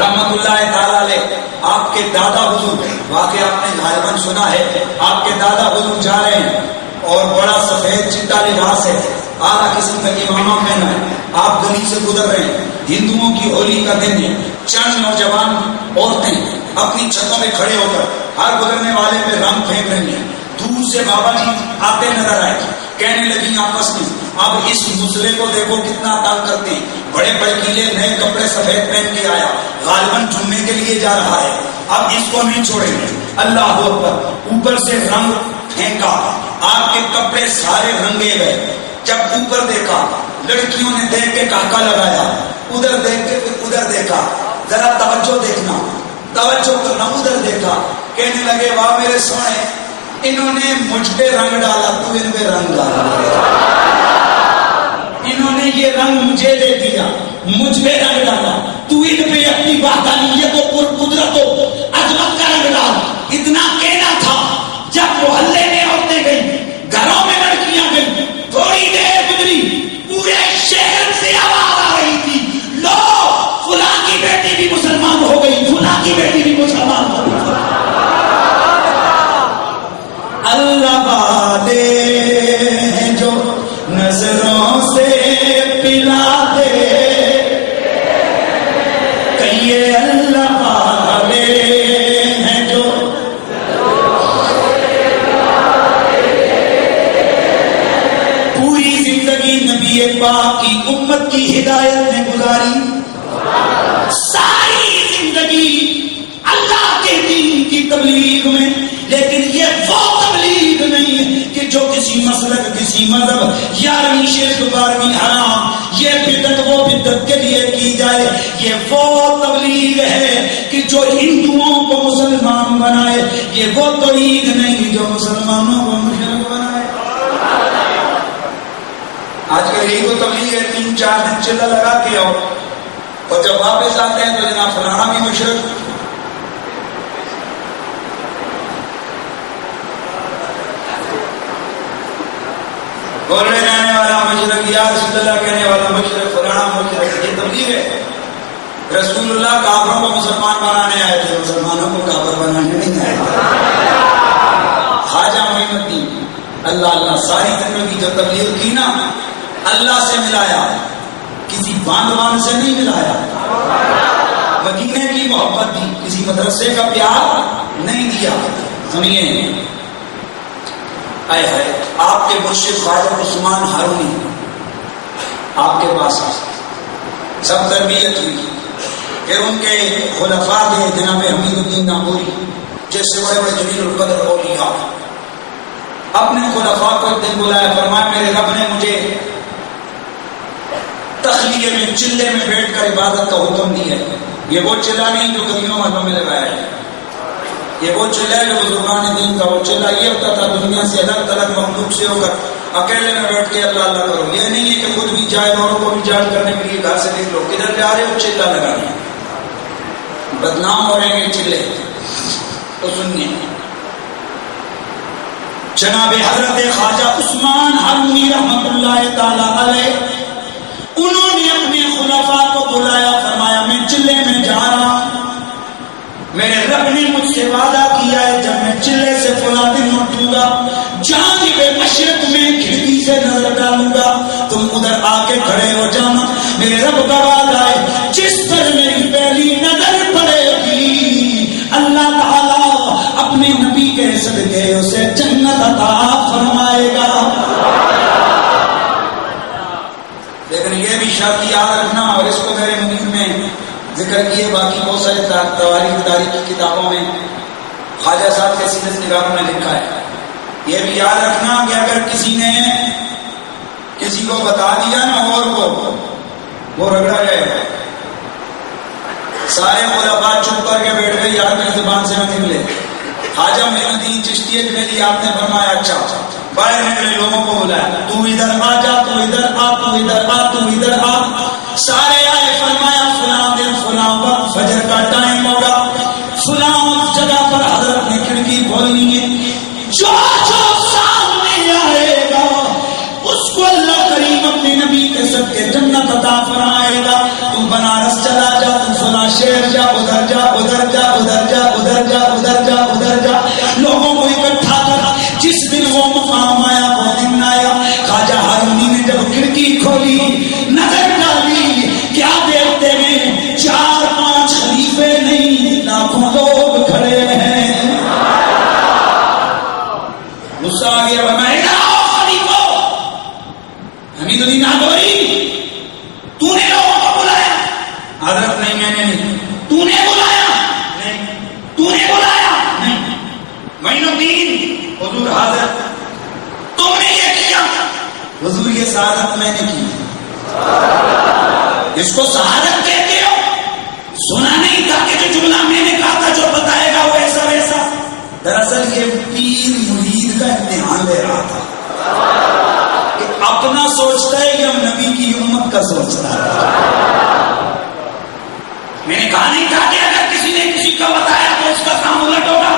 رحمت اللہ تعالیٰ علیہ، آپ کے دادا حضور، واقعہ آپ نے غالباً سنا ہے، آپ کے دادا حضور جا رہے ہیں اور بڑا سفید چٹا لباس ہے، اعلیٰ قسم کا امامہ پہنا ہے، آپ گلی سے گزر رہے ہیں، ہندوؤں کی ہولی کا دن ہے، چند نوجوان عورتیں اپنی چھتوں میں کھڑے ہو کر ہر گزرنے والے پہ رنگ پھینک رہی ہیں. دور سے بابا جی آتے نظر آئے، کہنے لگی آپس میں اب اس مسئلے کو دیکھو کتنا تنگ کرتے ہیں، بڑے بڑکیلے نئے کپڑے سفید پہن کے آیا، غالباً جمعے کے لیے جا رہا ہے، اب اس کو نہیں چھوڑیں گے. اللہ اکبر. اوپر سے رنگ پھینکا، آپ کے کپڑے سارے رنگے گئے. جب اوپر دیکھا، لڑکیوں نے دیکھ کے کاکا لگایا، ادھر دیکھ کے پھر ادھر دیکھا، ذرا توجہ دیکھنا، توجہ کرنا، ادھر دیکھا، کہنے لگے واہ میرے سونے، انہوں نے مجھ پہ رنگ ڈالا، تو ان پہ رنگ ڈالا، انہوں نے یہ رنگ مجھے دے دیا، مجھ پہ رنگ ڈالا، تو ان پہ اپنی وحدانیت و قدرت و عظمت کا رنگ ڈال. اتنا کہنا تھا. جب محلے میں عورتیں گئی، گھروں میں لڑکیاں گئی، تھوڑی دیر گزری، پورے شہر سے آواز آ رہی تھی، لو فلاں کی بیٹی بھی مسلمان ہو گئی، فلاں کی بیٹی بھی مسلمان ہو گئی. اللہ والے ہیں جو نظروں سے پلا دے، کہیے اللہ والے ہیں جو پوری زندگی نبی پاک کی امت کی ہدایت میں گزاری، ساری زندگی اللہ کے دین کی تبلیغ میں. لیکن یہ وہ تبلیغ نہیں ہے کہ جو کسی مسلک، کسی مذہب، 11ویں شرک 12ویں حرام، یہ بدعت وہ بدعت کے لیے کی جائے. یہ وہ تبلیغ ہے کہ جو ہندوؤں کو مسلمان بنائے، یہ وہ تبلیغ نہیں جو مسلمانوں کو مشرک بنائے. آج کل یہی تو تبلیغ ہے، 3-4 دن چلا لگا کے آؤ، اور جب واپس آتے ہیں تو جناب فلانا بھی مشرک. بولنے جانے والا مشرک، یا رسول اللہ کہنے والا مشرک، فلانا مشرک. یہ تبلیغ ہے. رسول اللہ کافروں کو مسلمان بنانے آئے تھے، مسلمانوں کو کافر بنانے نہیں آئے تھے. خواجہ معین الدین اللہ ساری زندگی جو تبلیغ کی نا، اللہ سے ملایا، کسی باندوان سے نہیں ملایا. مدینے کی محبت دی، کسی مدرسے کا پیار نہیں دیا. سنیے، آپ کے مرشد خواجہ عثمان ہارونی آپ کے پاس سب تربیت ہوئی. پھر ان کے خلفاء تھے جناب حمید الدین ناگوری جیسے بڑے بڑے جلیل القدر اولیاء. اپنے خلفاء کو ایک دن بلایا، فرمایا میرے رب نے مجھے تخلیے میں، چلے میں بیٹھ کر عبادت کا حکم دیا ہے. یہ وہ چلا نہیں جو گلیوں محلوں میں لگایا ہے، یہ وہ چلا ہے جو بزرگان دین کا. وہ چلا یہ ہوتا تھا دنیا سے الگ تلگ مخلوق سے ہو کر اکیلے میں بیٹھ کے اللہ اللہ کرو. یہ نہیں ہے کہ خود بھی جائے اوروں کو بھی جائز کرنے کے لیے گھر سے دیکھ لو کدھر جا رہے ہو، چلا لگا دیا، بدنام ہو رہے ہیں چلے. تو سنیے، جناب حضرت خواجہ عثمان ہارونی رحمت اللہ تعالی علیہ، انہوں نے اپنے خلفاء کو بلایا، فرمایا میں چلے میں جا رہا ہوں، میرے رب نے مجھ سے وعدہ کیا ہے جب میں چلے سے فلاں دن اٹھوں گا، جانب مشرق میں کھڑکی سے نظر ڈالوں گا، تم ادھر آ کے کھڑے ہو جانا. میرے رب کا وعدہ ہے جس پر میری پہلی نظر پڑے گی اللہ تعالیٰ اپنے نبی کے صدقے اسے جنت عطا فرمائے گا. لیکن یہ بھی شرط یاد رکھنا، اور اس کو میرے منیر میں ذکر کیے، باقی بہت سارے تاریخ کی کتابوں میں خواجہ صاحب کے سیرت نگاروں نے لکھا ہے. یہ بھی یاد رکھنا کہ اگر کسی نے کسی کو بتا دیا نا اور وہ رگڑا جائے گا. سارے خلفاء چپ کر کے بیٹھ گئے، یاد کی زبان سے نہ نکلے. خواجہ معین الدین چشتی اجمیری آپ نے فرمایا اچھا باہر نکلے، لوگوں کو بلایا، تو ادھر آ جا، تو ادھر آ، تو ادھر آ، تو ادھر آ. سارے آئے، فرمایا فلاں دن فلاں وقت فجر کا ٹائم ہوگا، فلاں جگہ پر حضرت نے کھڑکی کھولنی ہے، جو سامنے آئے گا اس کو اللہ کریم اپنے نبی کے صدقے جنت عطا فرمائے گا. تم بنارس چلا جا، تم فلاں شہر جا، ادھر جا، ادھر جا، ادھر جا، ادھر جا، ادھر جا، ادھر جا، لوگوں کو اکٹھا کر. جس دن وہ مقام آیا وہ دن آیا، خواجہ ہارونی نے جب کھڑکی کھولی نظر ڈالی، کیا دیکھتے ہیں؟ 4-5 خلیفے نہیں، لاکھوں لوگ کھڑے ہیں. غصہ آ گیا، میں حمید الدین ناگوری، تو نے لوگوں کو بلایا؟ حضرت نہیں، میں نے نہیں. تو نے بلایا؟ نہیں. تو نے بلایا؟ نہیں. معین الدین، حضور حاضر. تم نے یہ کیا؟ حضور یہ سعادت میں نے کی. اس کو سعادت کہتے ہو؟ سنا نہیں تھا کہ جو جملہ میں نے کہا تھا جو بتائے گا وہ ایسا ویسا. دراصل یہ پیر مرید کا امتحان لے رہا تھا کہ اپنا سوچتا ہے یا نبی کی امت کا سوچتا ہے. میں نے کہا نہیں تھا کہ اگر کسی نے کسی کا بتایا تو اس کا کام الٹ ہوگا.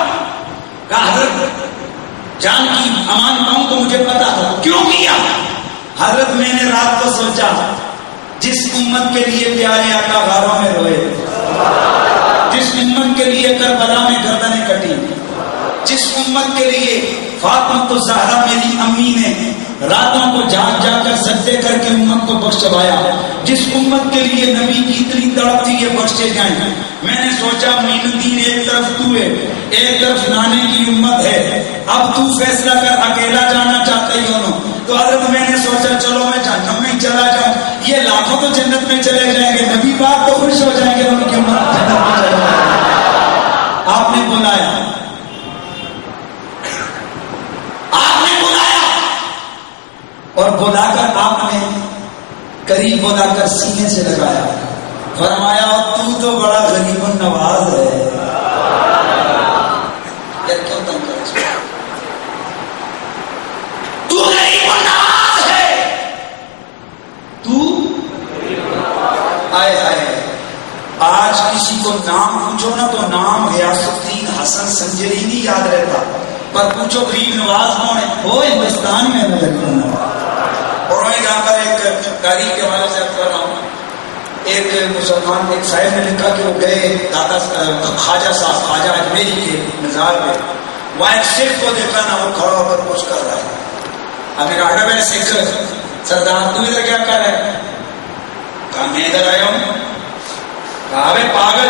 کہا حضرت جان کی امان پاؤں تو مجھے پتا تھا. کیوں کیا؟ حضرت میں نے رات کو سوچا جس امت کے لیے پیارے آقا غاروں میں روئے، جس امت کے لیے کربلا میں گردنیں کٹی، جس امت کے لیے فاطمہ الزہرا میری امی نے راتوں کو جاگ جاگ کر سجدے کر کے امت کو بخشوایا، جس امت کے لیے نبی کی اتنی تڑپ تھی یہ بخشے جائیں. میں نے سوچا معین الدین ایک طرف تو ہے، ایک طرف نانے کی امت ہے، اب تو فیصلہ کر، اکیلا جانا چاہتے ہی ہو. تو حضرت میں نے سوچا چلو میں جہنم میں چلا جاؤں، یہ لاکھوں تو جنت میں چلے جائیں گے، نبی پاک تو خوش ہو جائیں گے، ان کی امت جنت میں چلے جائیں گے. آپ نے بلایا، اور بلا کر آپ نے قریب بلا کر سینے سے لگایا، فرمایا تو بڑا غریب النواز ہے. یار کیوں تنگ کر، تو غریب النواز ہے، تو آئے آئے. آج کسی کو نام پوچھو نا تو نام غیاث الدین حسن سنجری نہیں یاد رہتا، پر پوچھو غریب نواز کون ہے، وہ ہندوستان میں ہے غریب نواز. اور میں یہاں پر ایک تاریخ کے حوالے سے کر رہا ہوں. ایک مسلمان ایک صاحب نے لکھا کہ وہ گئے دادا خواجہ صاحب خواجہ اجمیری کے مزار پہ، وہاں ایک سکھ کو دیکھا نا وہ کھڑا ہو کر کچھ کر رہا ہے. اب میرا اڈب ہے سکھ سردار، تو ادھر کیا کر رہا ہے؟ کہا میں ادھر آیا ہوں. کہا بے پاگل،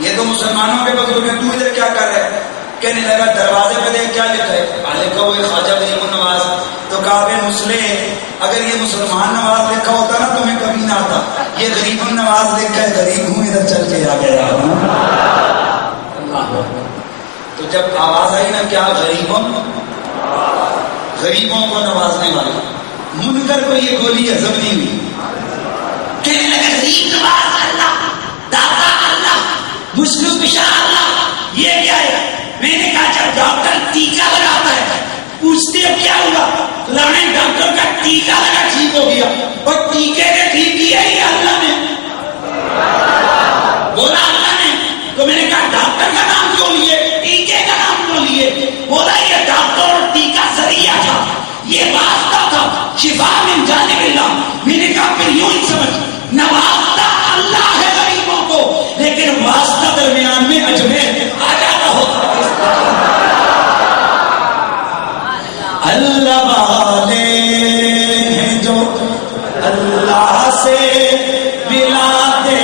یہ تو مسلمانوں کے بزرگ ہیں، تو ادھر کیا کر رہا ہے؟ کہنے لگا دروازے پہ دیکھ کیا لکھا ہے؟ لکھا وہ خواجہ غریب النواز. تو کہا بے مسلم، اگر یہ مسلمان نواز لکھا ہوتا نا تو میں کبھی نہ آتا، یہ غریب النواز لکھا ہے، غریب ہوں ادھر چل کے آ گیا. تو جب آواز آئی نا کیا غریبوں کو نوازنے والا، منکر کو یہ گولی ہضم نہیں ہوئی. کہنے لگے غریب نواز اللہ، داتا اللہ، مشکل کشا اللہ، یہ کیا ہے؟ میں نے کہا جب ڈاکٹر ٹیکا لگاتا ہے پوچھتے ہو کیا ہوا، فلانے ڈاکٹر کا ٹیکا لگا ٹھیک ہو گیا، اور ٹیکے نے ٹھیک کیا ہی اللہ نے بولا، اللہ نے. تو میں نے کہا ڈاکٹر کا نام کیوں لیے، ٹیکے کا نام کیوں لیے؟ بولا یہ ڈاکٹر اور ٹیکا ذریعہ تھا، یہ واسطہ تھا، شفا من جانب اللہ. میں نے کہا پھر یوں ہی سمجھ، نوازتا اللہ ہے غریبوں کو، لیکن واسطہ درمیان میں اجمیر آ جاتا ہوتا. اللہ والے ہیں جو اللہ سے ملاتے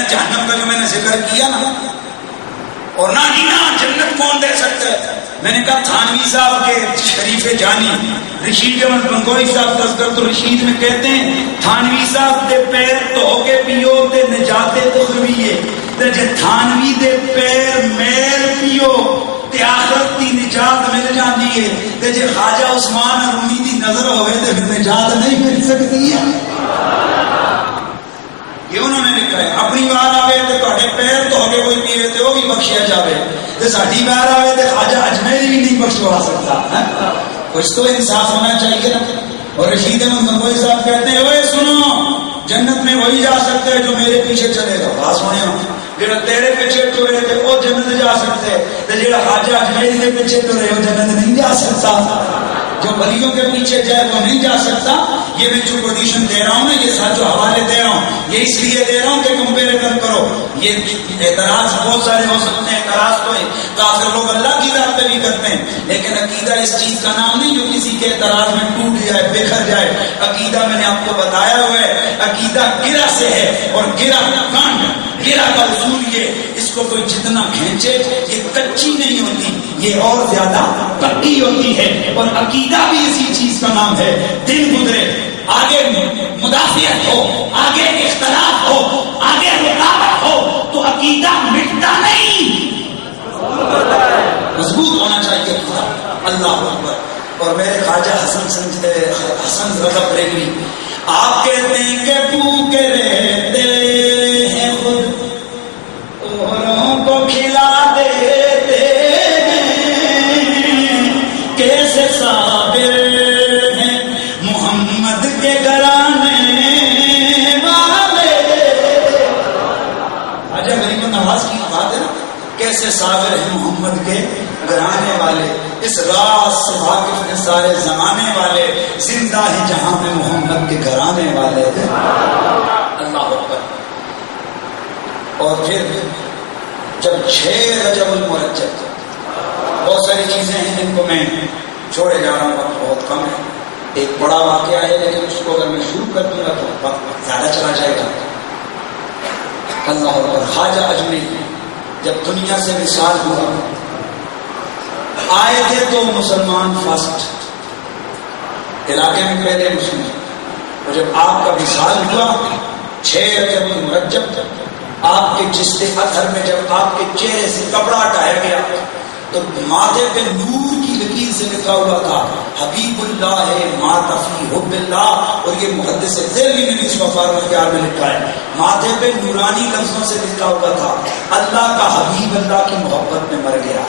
جنت جہنم کا جو میں نے ذکر کیا نا، اور نہ ہی نہ جنت کون دے سکتا ہے؟ میں نے کہا تھانوی صاحب کے شریف جانی رشید احمد گنگوئی صاحب تذکرۃ الرشید میں کہتے ہیں تھانوی صاحب دے پیر دھو کے پیو تے نجات اخروی تے جے تھانوی دے پیر میل پیو تے آخرت دی نجات مل جاندی ہے، تے جے خواجہ عثمان رومی دی نظر ہوئے تے پھر نجات نہیں مل سکتی ہے۔ یہ انہوں نے لکھا ہے اپنی بار آئے تو تھوڑے پیر دھو کے کوئی پیے تو وہ بھی بخشیا جائے، تو ساری بار آئے تو خواجہ اجمیری بھی نہیں بخشوا سکتا۔ کچھ تو انصاف ہونا چاہیے نا۔ اور رشید احمد گنگوئی صاحب کہتے ہیں اوے سنو، جنت میں وہی جا سکتا ہے جو میرے پیچھے چلے گا۔ بات سنے ہو، جڑا تیرے پیچھے ٹرے تھے وہ جنت جا سکتے، تو جڑا خواجہ اجمیری کے پیچھے ٹرے وہ جنت نہیں جا سکتا۔ جو ولیوں کے پیچھے جائے وہ نہیں جا سکتا۔ یہ میں جو پوزیشن دے رہا ہوں نا، یہ ساتھ جو حوالے دے رہا ہوں، یہ اس لیے دے رہا ہوں کہ کمپیریزن کرو۔ یہ اعتراض بہت سارے ہو سکتے ہیں، اعتراض تو کافر لوگ اللہ کی ذات پہ بھی کرتے ہیں، لیکن عقیدہ اس چیز کا نام نہیں جو کسی کے اعتراض میں ٹوٹ جائے، بکھر جائے۔ عقیدہ میں نے آپ کو بتایا ہوا ہے، عقیدہ گرہ سے ہے، اور گرہ کانڈ، گرہ کا اصول یہ، اس کو کوئی جتنا کھینچے یہ کچی نہیں ہوتی، یہ اور زیادہ پکی ہوتی ہے۔ اور عقیدہ بھی اسی چیز کا نام ہے۔ دن گزرے، آگے مدافعت ہو، آگے اختلاف ہو، آگے رکاوٹ ہو، تو عقیدہ مٹتا نہیں، مضبوط ہونا چاہیے عقیدہ۔ اللہ اکبر۔ اور میرے خواجہ حسن رضا بریلوی آپ کہتے ہیں کہ بھوکے رہتے ہیں خود اوروں کو کھلا دیتے ہیں، کیسے صابر ہیں محمد کے گھرانے والے۔ خواجہ غریب نواز کی بات ہے نا، کیسے صابر ہیں محمد کے گھرانے والے، اس راز سے واقف ہیں سارے زمانے والے، زندہ ہے جہاں میں محمد کے گھرانے والے تھے۔ اللہ اکبر۔ اور پھر جب 6 رجب المرجب، بہت ساری چیزیں ہیں جن کو میں چھوڑے جا رہا ہوں، وقت بہت کم ہے۔ ایک بڑا واقعہ ہے لیکن اس کو اگر میں شروع کر دوں گا تو وقت زیادہ چلا جائے گا۔ اللہ اکبر۔ خواجہ اجمیری جب دنیا سے وصال ہوا، آئے تھے تو مسلمان فاسٹ علاقے میں پہلے مسلم، اور جب آپ کا وصال ہوا 6 رجب المرجب، آپ کے جسد اطہر میں جب آپ کے چہرے سے کپڑا ہٹایا گیا تو ماتھے پہ نور کی لکیر سے لکھا ہوا تھا حبیب اللہ مات فی حب اللہ، اور یہ محدث دہلوی نے بھی اس وفار اختیار میں لکھا ہے، ماتھے پہ نورانی لفظوں سے لکھا ہوا تھا اللہ کا حبیب اللہ کی محبت میں مر گیا۔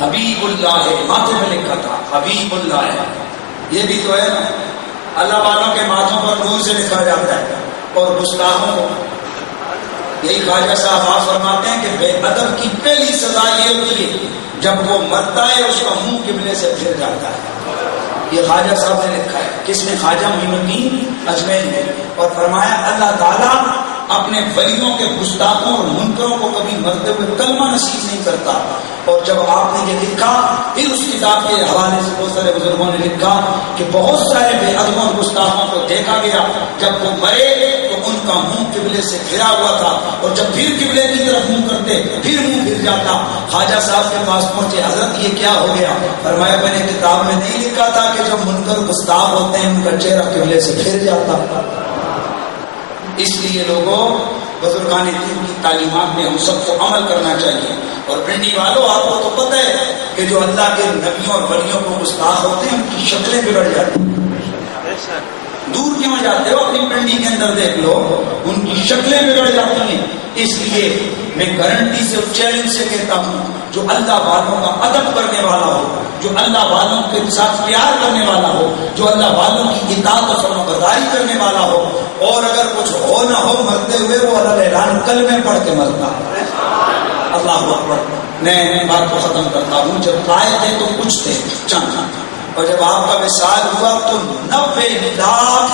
حبیب اللہ ہے، ماتھے پہ لکھا تھا حبیب اللہ ہے۔ یہ بھی تو ہے نا، اللہ والوں کے ماتھوں پر نور سے لکھا جاتا ہے، اور گستاخوں کو یہی خواجہ صاحب آپ فرماتے ہیں کہ بے ادب کی پہلی سزا یہ ہوتی ہے جب وہ مرتا ہے اس کا منہ قبلے سے پھر جاتا ہے۔ یہ خواجہ صاحب نے لکھا ہے، کس نے؟ خواجہ معین الدین اجمیری نے۔ اور فرمایا اللہ تعالیٰ اپنے ولیوں کے گستاخوں اور منکروں کو کبھی مرتے ہوئے کلمہ نصیب نہیں کرتا۔ اور جب آپ نے یہ لکھا، پھر اس کتاب کے حوالے سے بہت سارے بزرگوں نے لکھا کہ بہت سارے بے ادبوں اور گستاخوں کو دیکھا گیا، جب وہ مرے تو ان کا منہ قبلے سے پھرا ہوا تھا، اور جب پھر قبلے کی طرف منہ کرتے پھر منہ پھر جاتا۔ خواجہ صاحب کے پاس پہنچے، حضرت یہ کیا ہو گیا؟ فرمایا میں نے کتاب میں نہیں لکھا تھا کہ جب منکر گستاخ ہوتے ہیں ان کا چہرہ قبلے سے پھر جاتا۔ اس لیے لوگوں، بزرگان دین کی تعلیمات میں ہم سب کو عمل کرنا چاہیے۔ اور پنڈی والوں، آپ کو تو پتہ ہے کہ جو اللہ کے نبیوں اور ولیوں کو گستاخ ہوتے ہیں ان کی شکلیں بگڑ جاتی ہیں۔ دور کیوں جاتے ہو؟ اپنی پنڈی کے اندر دیکھ لو، ان کی شکلیں بگڑ جاتی ہیں۔ اس لیے میں گارنٹی سے اور چیلنج سے کہتا ہوں، جو اللہ والوں کا ادب کرنے والا ہو، جو اللہ والوں کے ساتھ پیار کرنے والا ہو، جو اللہ والوں کی اطاعت و فرمانبرداری کرنے والا ہو، اور اگر کچھ ہو نہ ہو مرتے ہوئے وہ اللہ اعلان کلمے پڑھ کے مرتا ہے۔ اللہ اکبر۔ میں بات کو ختم کرتا ہوں، جب آئے تھے تو کچھ تھے چند، اور جب آپ کا وصال ہوا تو 90 لاکھ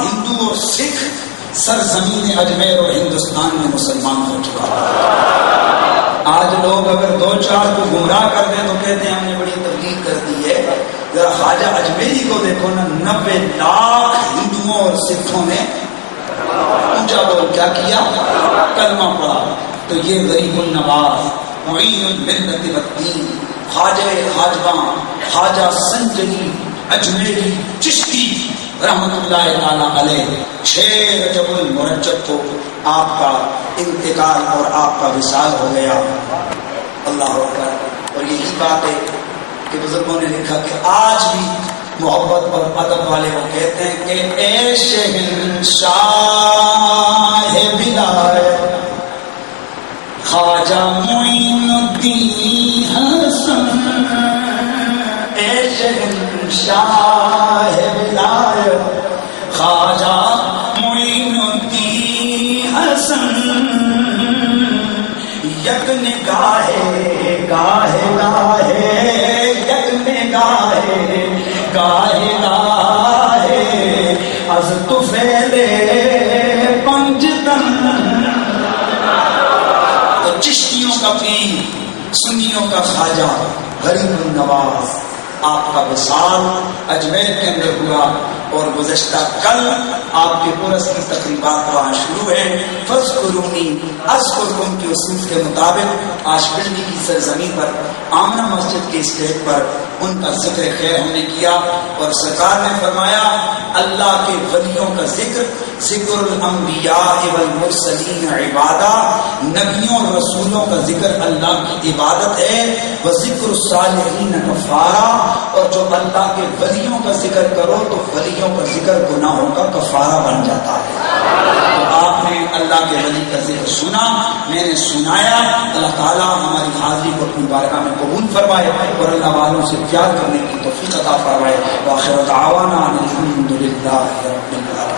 ہندو اور سکھ سرزمین اجمیر اور ہندوستان میں مسلمان ہو چکا۔ آج لوگ اگر 2-4 کو گمراہ کر دیں تو کہتے ہیں ہم نے بڑی تبلیغ کر دی ہے۔ ذرا خواجہ اجمیری کو دیکھو نا، 90 لاکھ ہندوؤں مسلمانوں اور سکھوں نے اونچا بول کیا کیا؟ کلمہ پڑھا. تو یہ غریب النواز معین الملت والدین خواجہ خواجہ خواجہ سنجری اجمیری چشتی رحمت اللہ تعالی علیہ 6 رجب المرجب کو آپ کا انتقال اور آپ کا وصال ہو گیا. اللہ اکبر. اور یہی بات ہے کہ بزرگوں نے لکھا کہ آج بھی محبت اور ادب والے وہ کہتے ہیں کہ اے شہنشاہ ولایت خواجہ معین الدین حسن، اے شہنشاہ ولایت خواجہ معین الدین حسن، یک نگاہے گاہے گاہے یک نگاہے گاہے گاہے از طفیلِ پنجتن. تو چشتیوں کا پیر، سنیوں کا خواجہ غریب النواز، آپ کا وصال اجمیر کے اندر ہوا اور گزشتہ کل آپ کے عرس کی تقریبات وہاں شروع ہے. فاذکرونی اذکرکم کے اصول کے مطابق آج پنڈی کی سرزمین پر آمنہ مسجد کے اسٹیج پر ان کا ذکر خیر ہم نے کیا اور سرکار نے فرمایا اللہ کے ولیوں کا ذکر، ذکر الانبیاء والمرسلین عبادہ، نبیوں اور رسولوں کا ذکر اللہ کی عبادت ہے. وذکر الصالحین کفارہ، اور جو اللہ کے ولیوں کا ذکر کرو تو ولیوں کا ذکر گناہوں کا کفارہ بن جاتا ہے. تو آپ نے اللہ کے ولی کا ذکر سنا، میں نے سنایا. اللہ تعالیٰ ہماری حاضری کو اپنی بارگاہ میں قبول فرمائے اور اللہ والوں سے پیار کرنے کی توفیق عطا فرمائے. وآخر دعوانا الحمد للہ رب العالمین.